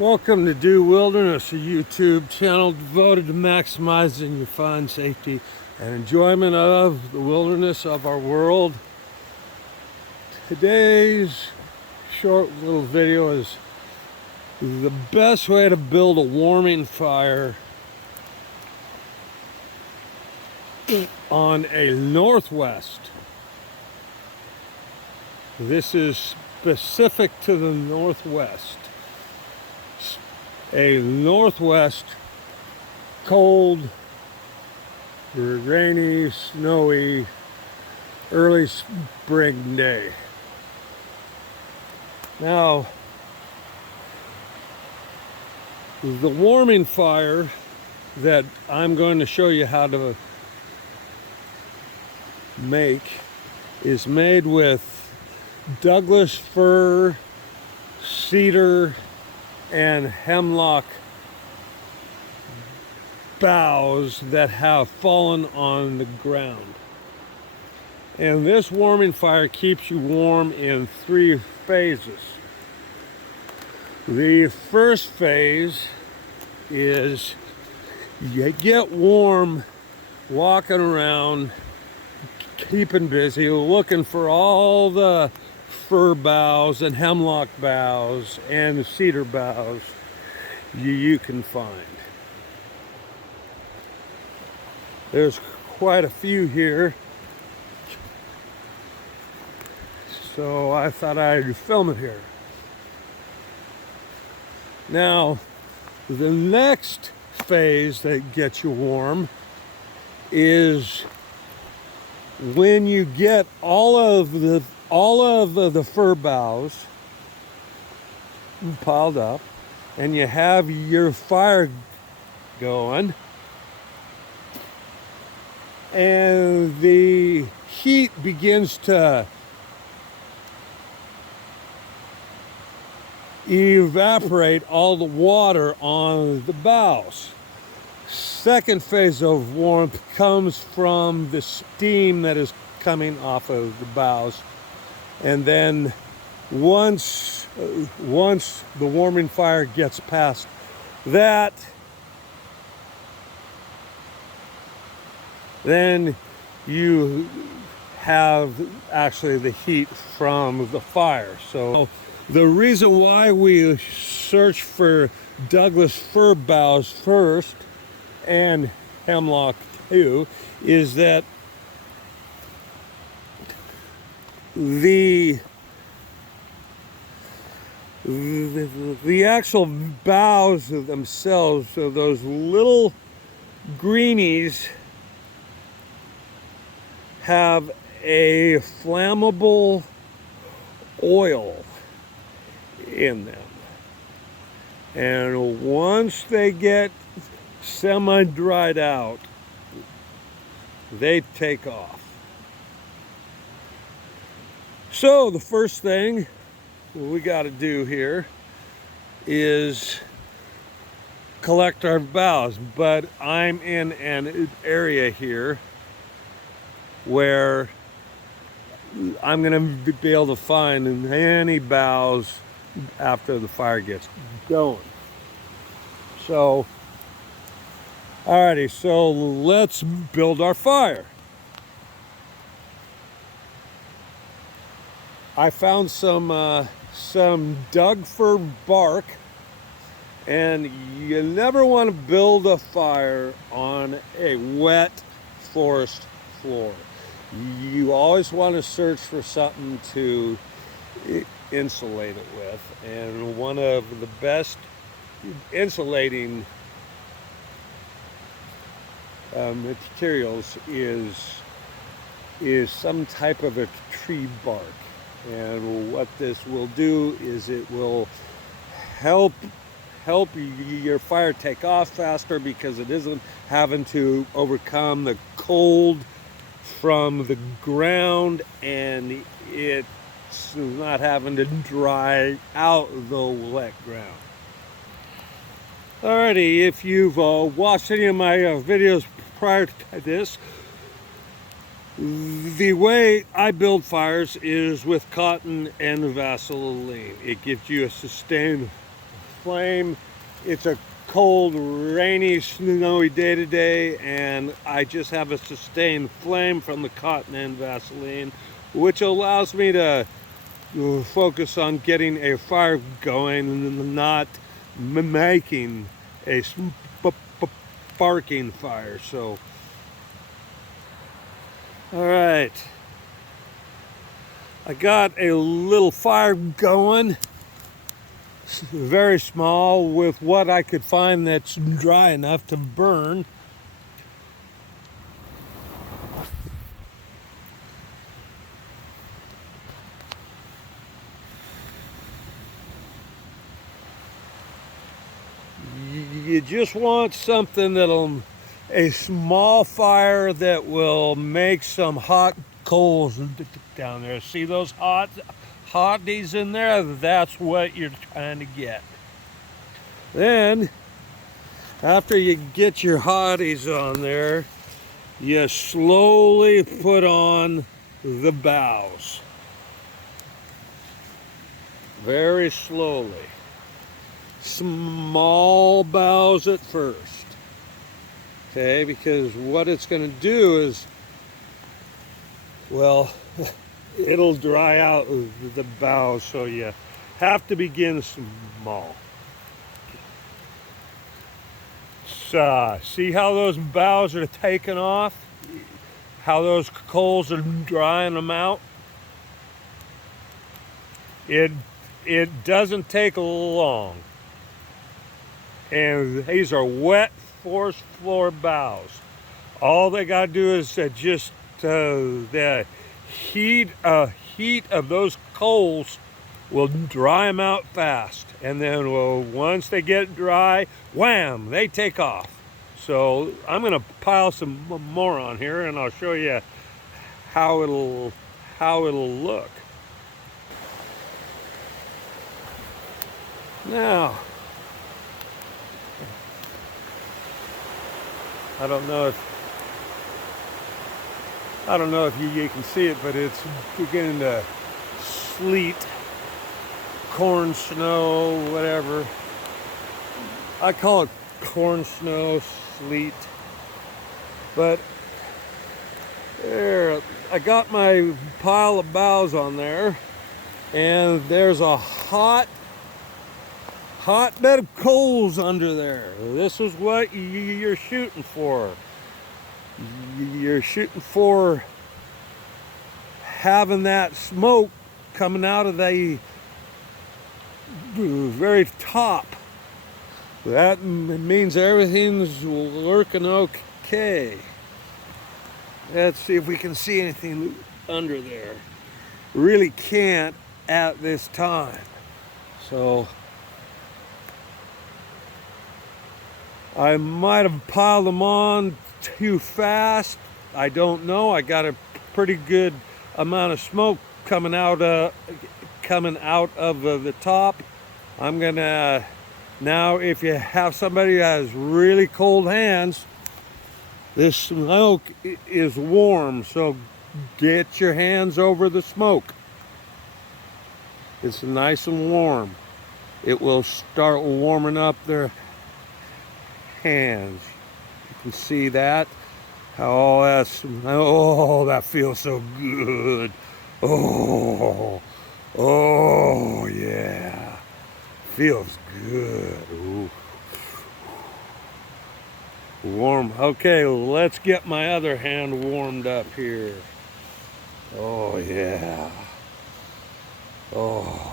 Welcome to Do Wilderness, a YouTube channel devoted to maximizing your fun, safety, and enjoyment of the wilderness of our world. Today's short little video is the best way to build a warming fire on a northwest. This is specific to the northwest. A northwest cold, rainy, snowy, early spring day. Now, the warming fire that I'm going to show you how to make is made with Douglas fir, cedar, and hemlock boughs that have fallen on the ground. And this warming fire keeps you warm in 3 phases. The first phase is you get warm walking around, keeping busy, looking for all the fir boughs and hemlock boughs and cedar boughs you can find. There's quite a few here, so I thought I'd film it here. Now, the next phase that gets you warm is when you get all of the fir boughs piled up and you have your fire going and the heat begins to evaporate all the water on the boughs. Second phase of warmth comes from the steam that is coming off of the boughs. And then once the warming fire gets past that, then you have actually the heat from the fire. So the reason why we search for Douglas fir boughs first and hemlock too is that the actual boughs themselves, so those little greenies, have a flammable oil in them, and once they get semi-dried out, they take off. So the first thing we got to do here is collect our boughs, but I'm in an area here where I'm going to be able to find any boughs after the fire gets going. So, alrighty, so let's build our fire. I found some Doug fir bark, and you never want to build a fire on a wet forest floor. You always want to search for something to insulate it with, and one of the best insulating materials is some type of a tree bark. And what this will do is it will help your fire take off faster because it isn't having to overcome the cold from the ground, and it's not having to dry out the wet ground. Alrighty, if you've watched any of my videos prior to this, the way I build fires is with cotton and Vaseline. It gives you a sustained flame. It's a cold, rainy, snowy day today, and I just have a sustained flame from the cotton and Vaseline, which allows me to focus on getting a fire going and not making a sparking fire. So, all right, I got a little fire going, very small, with what I could find that's dry enough to burn. You just want something a small fire that will make some hot coals down there. See those hotties in there? That's what you're trying to get. Then, after you get your hotties on there, you slowly put on the boughs. Very slowly. Small boughs at first, okay, because what it's going to do is, well, it'll dry out the boughs, so you have to begin small. So, see how those boughs are taking off? How those coals are drying them out? It doesn't take long. And these are wet forest floor boughs. All they got to do is just the heat of those coals will dry them out fast. And then once they get dry, wham, they take off. So I'm going to pile some more on here, and I'll show you how it'll look. Now, I don't know if you can see it, but it's beginning to sleet, corn snow, whatever. I call it corn snow, sleet. But there, I got my pile of boughs on there, and there's a hot bed of coals under there. This is what you're shooting for. You're shooting for having that smoke coming out of the very top. That means everything's working okay. Let's see if we can see anything under there. Really can't at this time. So I might have piled them on too fast. I don't know. I got a pretty good amount of smoke coming out of the top. I'm gonna, now if you have somebody who has really cold hands, this smoke is warm, so get your hands over the smoke. It's nice and warm. It will start warming up their hands. You can see that. Oh, that feels so good. Oh yeah, feels good. Ooh. Warm. Okay, let's get my other hand warmed up here. Oh yeah. Oh.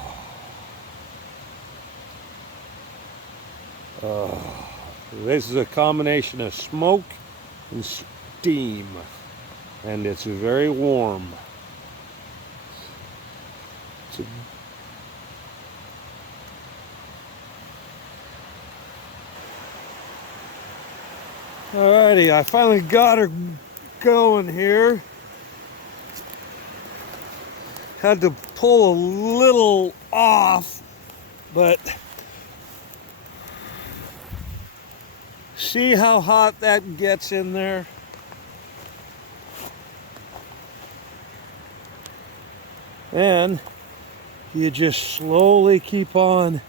This is a combination of smoke and steam, and it's very warm. Alrighty, I finally got her going here. Had to pull a little off, but see how hot that gets in there? And you just slowly keep on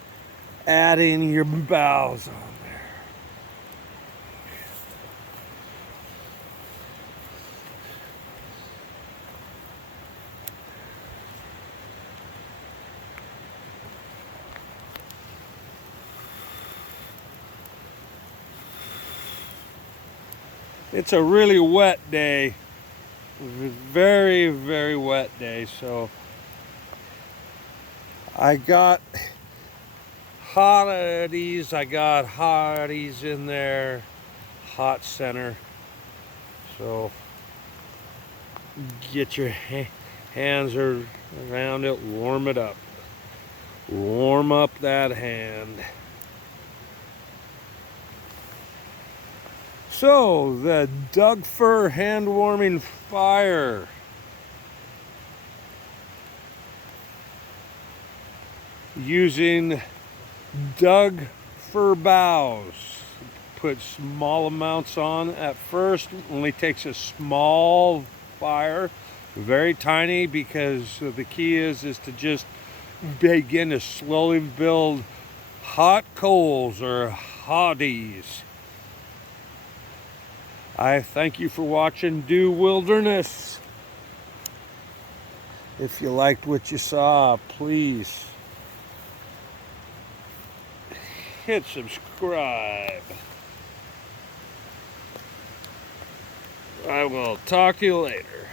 adding your boughs on there. It's a really wet day, very, very wet day, so I got hotties in there, hot center, so get your hands around it, warm it up, warm up that hand. So, the Doug Fir hand warming fire. Using Doug Fir boughs. Put small amounts on at first, only takes a small fire, very tiny, because the key is to just begin to slowly build hot coals or hotties. I thank you for watching Do Wilderness. If you liked what you saw, please hit subscribe. I will talk to you later.